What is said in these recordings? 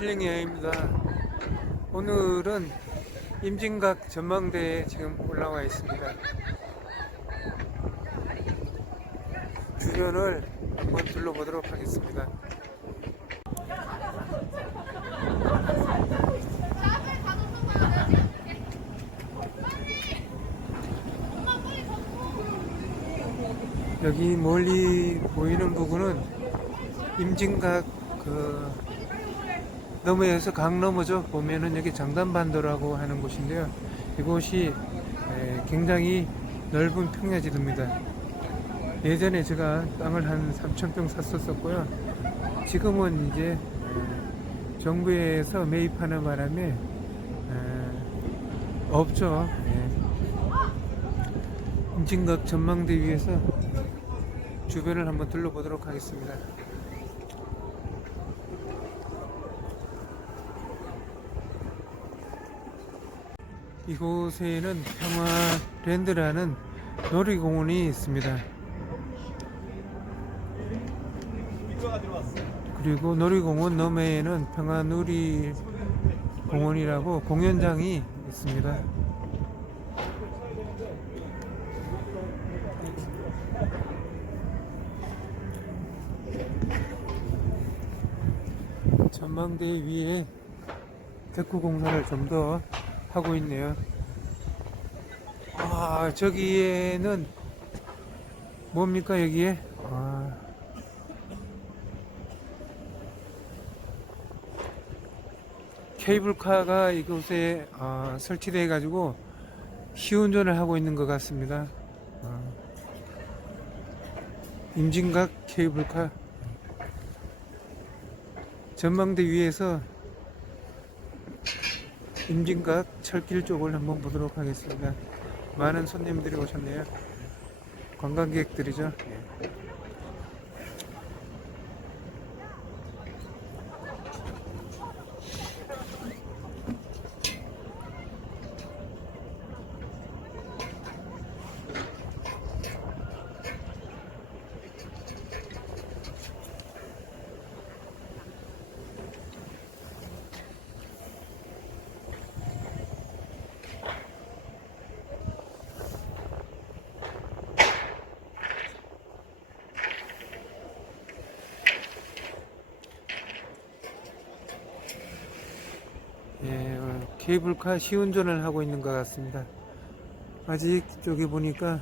힐링 여행입니다. 오늘은 임진각 전망대에 지금 올라와 있습니다. 주변을 한번 둘러보도록 하겠습니다. 여기 멀리 보이는 부분은 임진각 그 너머에서 강 너머죠. 보면은 여기 장단반도라고 하는 곳인데요. 이곳이 에, 굉장히 넓은 평야지도입니다. 예전에 제가 땅을 한 3,000평 샀었었고요. 지금은 이제 에, 정부에서 매입하는 바람에 에, 없죠. 예. 임진각 전망대 위에서 주변을 한번 둘러보도록 하겠습니다. 이곳에는 평화랜드라는 놀이공원이 있습니다. 그리고 놀이공원 너머에는 평화놀이공원이라고 공연장이 있습니다. 전망대 위에 데크 공사를 좀더 하고 있네요. 아, 저기에는 뭡니까, 여기에? 아, 케이블카가 이곳에 아, 설치되어 가지고 시운전을 하고 있는 것 같습니다. 아, 임진각 케이블카 전망대 위에서 임진각 철길 쪽을 한번 보도록 하겠습니다. 많은 손님들이 오셨네요. 관광객들이죠. 예. 케이블카 시운전을 하고 있는 것 같습니다. 아직 저기 보니까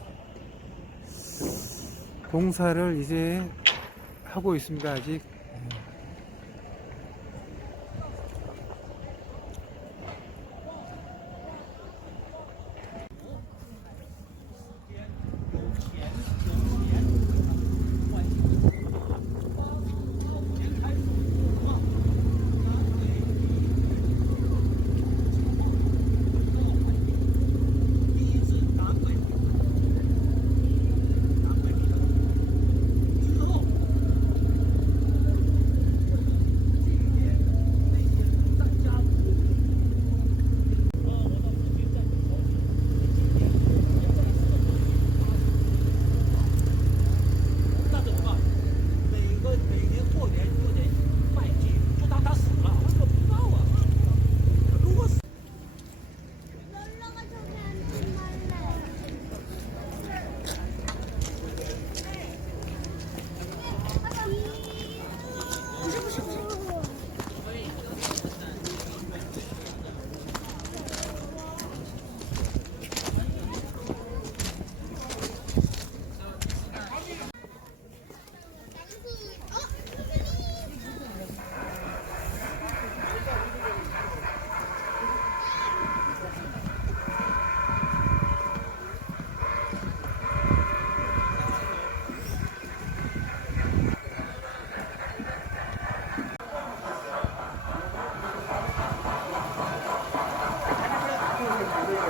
공사를 이제 하고 있습니다. 아직.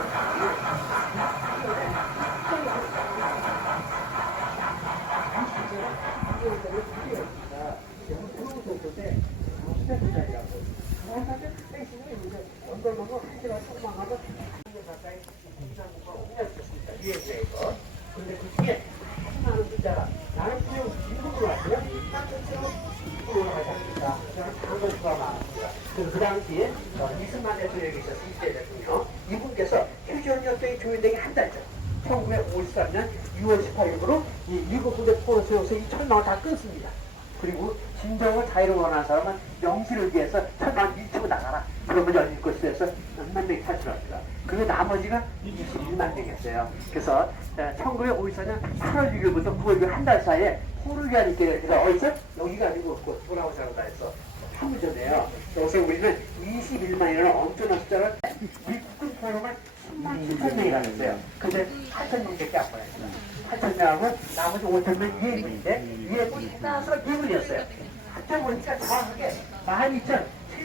Thank you. 그냥 중국으로 왔어요. 딱 그처럼 중국으로 가지 않습니다. 저는 한국 수가 많습니다. 그래서 그 당시에 어, 이승만 대통령이 계셨을 때 대통령 이분께서 휴전협정이 조율되기 한 달 전. 1953년 6월 18일부로 이 일곱 군데 포로 세워서 이 천막을 다 끊습니다. 그리고 진정을 자유를 원하는 사람은 영시를 위해서 천막 밀치고 나가라. 그러면 열릴 것이다 해서 몇만 명이 탈출합니다. 그리고 나머지가 21만 명이었어요. 그래서 1954년 8월 6일부터 9월 6일 한 달 사이에 포르기아니 게가 어디서? 여기가 아니고 그 돌아오자고 해서 판문점이에요. 여기서 우리는 21만이라는 엄청난 숫자를 미국군 포로만 10만 7천 명이나 됐어요. 근데 8천 명밖에 안 보냈어요. 8천 명하고 나머지 5천 명 이해군인데 이해군이 따라서 이해군이었어요. 합쳐 보니까 정확하게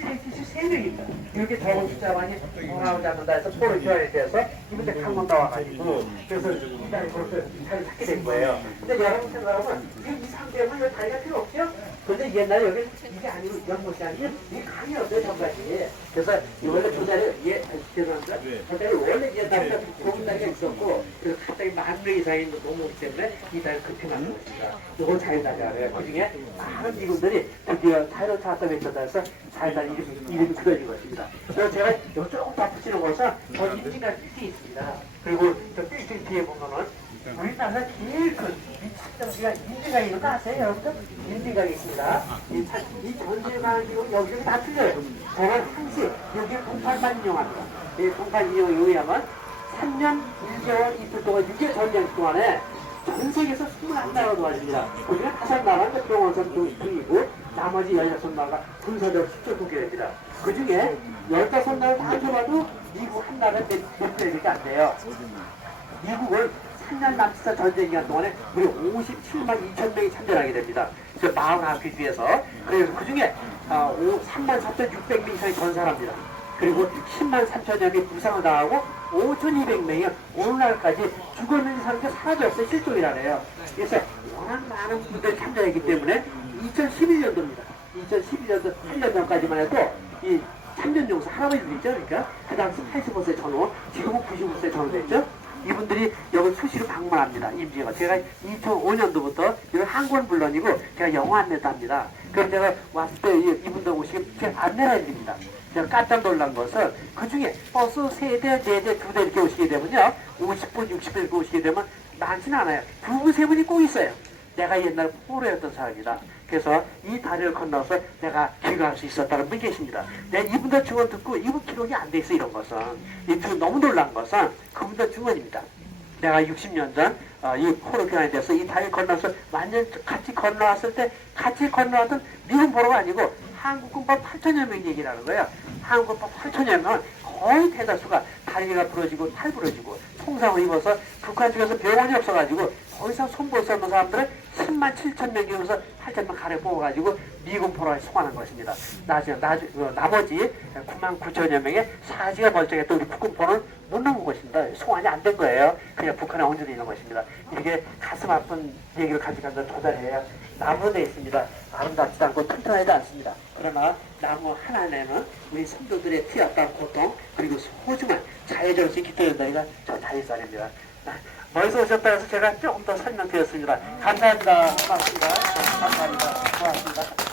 12,773명입니다. 이렇게 적은 숫자만이 돌아오지 않는다 해서 포로 교환이 돼서 이분들 강원 나와가지고 그래서 이달이 그렇게 자리 찾게 된 거예요. 근데 여러분 생각하면 이 상대면 이거 다리가 필요 없죠? 근데 옛날에 여기 이게 아니고 연못이 아니고 이 강이었어요 전까지. 그래서 이 원래 저 자리 예 죄송합니다. 저 자리 원래 옛날에 좁은 다리가 있었고 그래서 갑자기 만명 이상이 넘어오기 때문에 이 다리 급히 만든 것입니다. 이건 자유다리예요. 그 중에 많은 미군들이 드디어 자유를 찾았다 외쳐서 자유다리 이름, 이름이 그려진 것입니다. 그래서 제가 요 조금 더 붙이는 것은 저 인지가 밑에 있습니다. 그리고 저 빌딩 뒤에 보면은 우리나라 제일 큰 인지가 있는 거 아세요, 여러분들? 인지가 있습니다. 이, 차- 이 전지가 지금 여기 다 틀려요. 저는 항시 여기 공판만 인용합니다. 이 공판 인용에 의하면 3년 1개월 이틀 동안 6개 전쟁 동안에 전 세계에서 21나라가 도와줍니다. 그 중에 5나라가 병원선 중이고 나머지 16 나라가 군사적 수출 국가입니다. 그 중에 15 나라 다 합쳐봐도 미국 한 나라는 안 돼요. 미국은 3년 남짓한 전쟁 기간 동안에 무려 57만 2천 명이 참전하게 됩니다. 그 49개 중에서 그래서 그 중에 3만 4,600명 이상이 전사합니다. 그리고 10만 3천여 명이 부상을 당하고 5,200명이 오늘날까지 죽었는 사람이 사라졌어요. 실종이라네요. 그래서 워낙 많은 분들이 참전했기 때문에 2011년도입니다. 2012년도 8년 전까지만 해도 이 참전용사 할아버지들 있죠. 그러니까 그 당시 85세 전후, 지금은 95세 전후 됐죠. 이분들이 여기 수시로 방문합니다. 임지가 제가 2005년도부터 여기 한권 물론이고 제가 영어 안내도 합니다. 그럼 제가 왔을 때 이- 이분들 오시면 제가 안내를 해드립니다. 제가 깜짝 놀란 것은 그 중에 버스 세대네대두 대 이렇게 오시게 되면요. 50분, 60분 이렇게 오시게 되면 많지는 않아요. 두 분, 세 분이 꼭 있어요. 내가 옛날 포로였던 사람이다. 그래서 이 다리를 건너서 내가 귀가할 수 있었다는 분 계십니다. 내가 이분들 증언 듣고 이분 기록이 안 돼 있어 이런 것은. 이 두- 너무 놀란 것은 그분들 증언입니다. 내가 60년 전, 어, 교환에 대해서 이 다리 건너서 완전 같이 건너왔을 때 같이 건너왔던 미군 포로가 아니고 한국군법 8천여 명 얘기를 하는 거예요. 한국군법 8천여 명은 거의 대다수가 다리가 부러지고 탈 부러지고 총상을 입어서 북한 쪽에서 병원이 없어가지고 더 이상 손볼 수 없는 사람들을 10만 7천 명 중에서 8천 명 가려 뽑아가지고 미군 포로에 송환한 것입니다. 나중에 나주, 어, 나머지 9만 9천여 명의 사지가 멀쩡했던 우리 북군 포로는 못 넘은 것입니다. 송환이 안 된 거예요. 그냥 북한에 얹어져 있는 것입니다. 이게 가슴 아픈 얘기를 가져간다 도달해야 나무로 되어 있습니다. 아름답지도 않고 튼튼하지도 않습니다. 그러나 나무 하나에는 우리 성도들의 피아땀 고통 그리고 소중한 자연적으로 깃들는 다리가 저 다리살입니다. 멀리서 오셨다 해서 제가 조금 더 설명드렸습니다. 감사합니다. 고맙습니다. 감사합니다. 고맙습니다.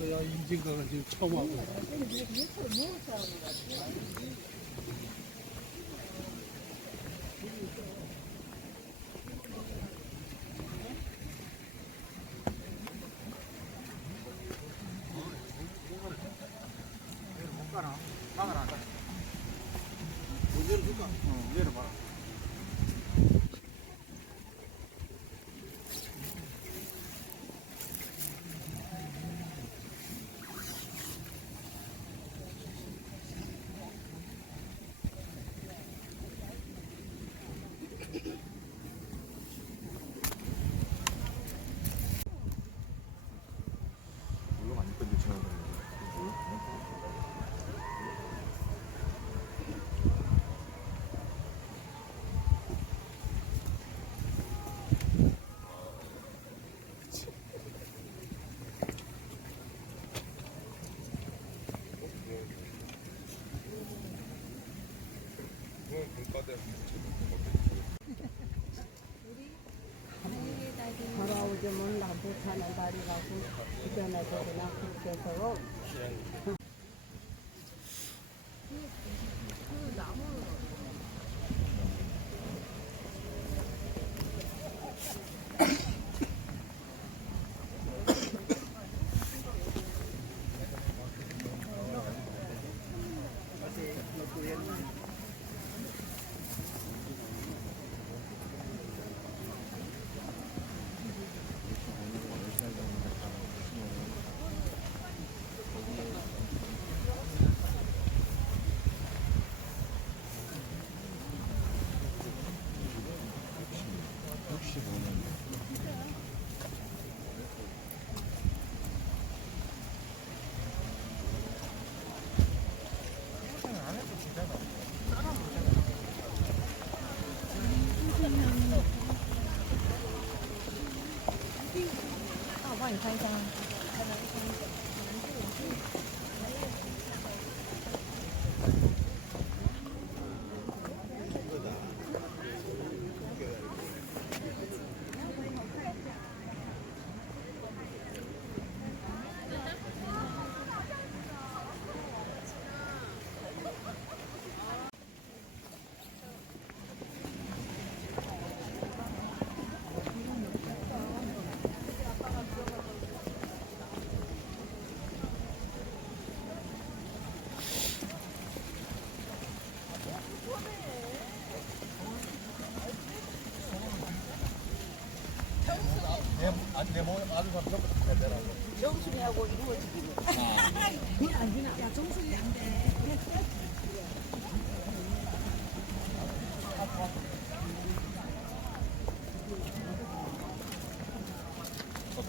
야 인증각을 지금 처음 하고. 물가대 돌아오지 못나 부산에 가리라고 주변에서 그냥 그렇게 해서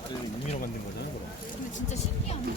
그래서 임의로 만든 거잖아요, 그럼. 근데 진짜 신기한 게